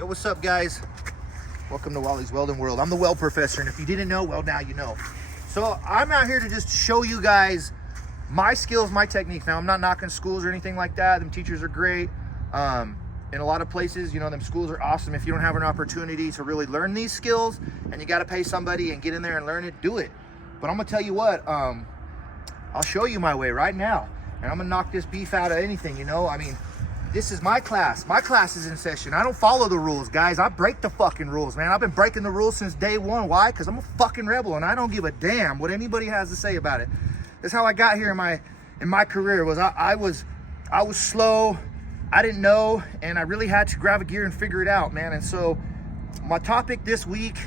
Yo, what's up, guys? Welcome to Wally's Welding World. I'm the weld professor, and if you didn't know, well, now you know. So I'm out here to just show you guys my skills, my techniques. Now, I'm not knocking schools or anything like that. Them teachers are great. In a lot of places, you know, them schools are awesome. If you don't have an opportunity to really learn these skills and you got to pay somebody and get in there and learn it, do it. But I'm gonna tell you what, I'll show you my way right now, and I'm gonna knock this beef out of anything, you know. I mean, this is my class. My class is in session. I don't follow the rules, guys. I break the fucking rules, man. I've been breaking the rules since day one. Why? Because I'm a fucking rebel, and I don't give a damn what anybody has to say about it. That's how I got here in my career. Was I was slow. I didn't know, and I really had to grab a gear and figure it out, man. And so my topic this week,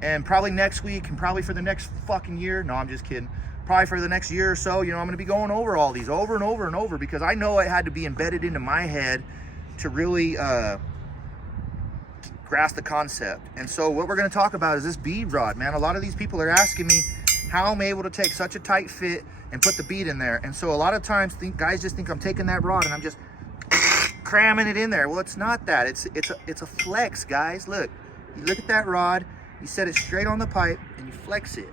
and probably next week, and probably for the next fucking year, no, I'm just kidding, probably for the next year or so, you know, I'm going to be going over all these over and over and over, because I know it had to be embedded into my head to really grasp the concept. And so what we're going to talk about is this bead rod, man. A lot of these people are asking me how I'm able to take such a tight fit and put the bead in there. And so a lot of times guys just think I'm taking that rod and I'm just cramming it in there. Well, it's not that. It's a flex, guys. Look, you look at that rod, you set it straight on the pipe and you flex it.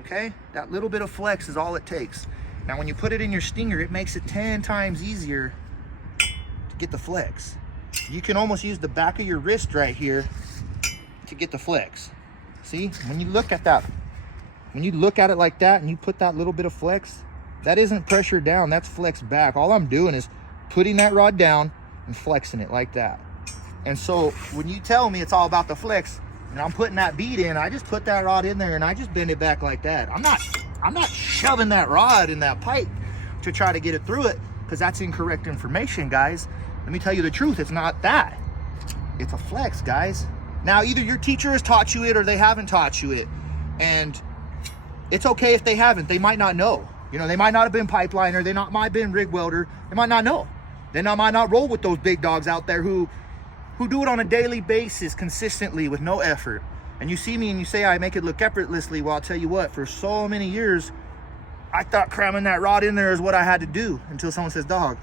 Okay, that little bit of flex is all it takes. Now when you put it in your stinger, it makes it 10 times easier to get the flex. You can almost use the back of your wrist right here to get the flex. See, when you look at that, when you look at it like that and you put that little bit of flex, that isn't pressure down, that's flex back. All I'm doing is putting that rod down and flexing it like that. And so when you tell me it's all about the flex, and I'm putting that bead in, I just put that rod in there and I just bend it back like that. I'm not shoving that rod in that pipe to try to get it through it, because that's incorrect information, guys. Let me tell you the truth, it's not that. It's a flex, guys. Now, either your teacher has taught you it or they haven't taught you it. And it's okay if they haven't. They might not know. You know, they might not have been pipeliner, they might have been rig welder, they might not know. They might not roll with those big dogs out there who do it on a daily basis consistently with no effort. And you see me and you say I make it look effortlessly. Well, I'll tell you what, for so many years I thought cramming that rod in there is what I had to do, until someone says, dog,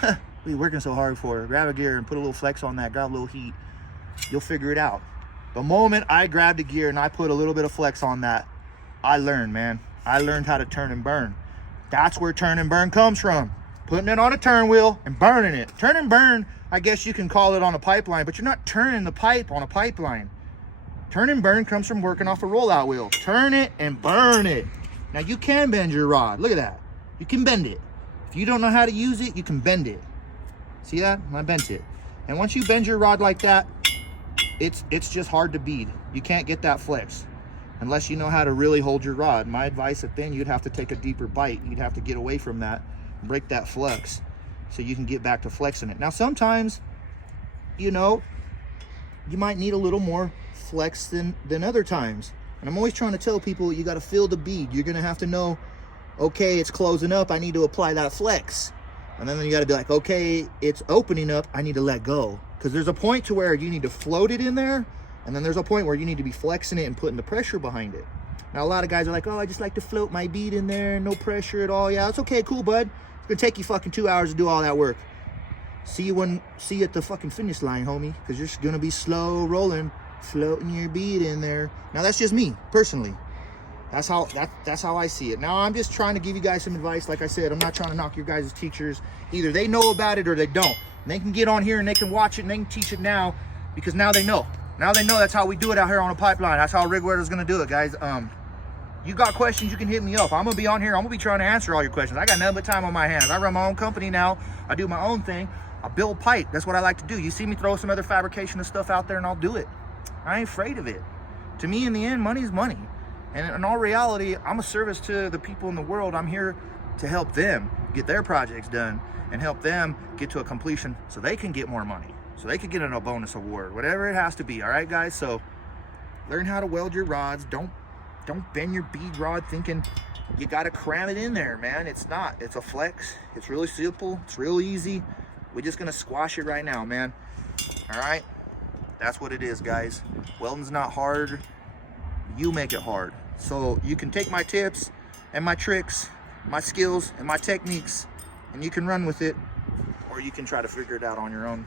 what are you working so hard for? Grab a gear and put a little flex on that, grab a little heat, you'll figure it out. The moment I grabbed a gear and I put a little bit of flex on that, I learned, man. I learned how to turn and burn. That's where turn and burn comes from. Putting it on a turn wheel and burning it. Turn and burn, I guess you can call it on a pipeline, but you're not turning the pipe on a pipeline. Turn and burn comes from working off a rollout wheel. Turn it and burn it. Now you can bend your rod. Look at that. You can bend it. If you don't know how to use it, you can bend it. See that? I bent it. And once you bend your rod like that, it's just hard to bead. You can't get that flex unless you know how to really hold your rod. My advice at then, you'd have to take a deeper bite. You'd have to get away from that, break that flux, so you can get back to flexing it. Now sometimes, you know, you might need a little more flex than other times. And I'm always trying to tell people, you got to feel the bead. You're gonna have to know, okay, it's closing up, I need to apply that flex. And then you got to be like, okay, it's opening up, I need to let go. Because there's a point to where you need to float it in there, and then there's a point where you need to be flexing it and putting the pressure behind it. Now a lot of guys are like, oh, I just like to float my bead in there, no pressure at all. Yeah, it's okay, cool, bud. It's gonna take you fucking 2 hours to do all that work. See you at the fucking finish line, homie, because you're gonna be slow rolling, floating your bead in there. Now that's just me personally. That's how I see it. Now I'm just trying to give you guys some advice. Like I said, I'm not trying to knock your guys' teachers. Either they know about it or they don't. And they can get on here and they can watch it and they can teach it now, because now they know. Now they know that's how we do it out here on a pipeline. That's how a rig welder's gonna do it, guys. You got questions, you can hit me up. I'm gonna be on here, I'm gonna be trying to answer all your questions. I got nothing but time on my hands. I run my own company now. I do my own thing. I build pipe. That's what I like to do. You see me throw some other fabrication and stuff out there and I'll do it. I ain't afraid of it. To me, in the end, money is money. And in all reality, I'm a service to the people in the world. I'm here to help them get their projects done and help them get to a completion so they can get more money, so they can get a bonus award, whatever it has to be. All right, guys? So learn how to weld your rods. Don't bend your bead rod thinking you got to cram it in there, man. It's not. It's a flex. It's really simple. It's real easy. We're just going to squash it right now, man. All right? That's what it is, guys. Welding's not hard. You make it hard. So you can take my tips and my tricks, my skills and my techniques, and you can run with it, or you can try to figure it out on your own.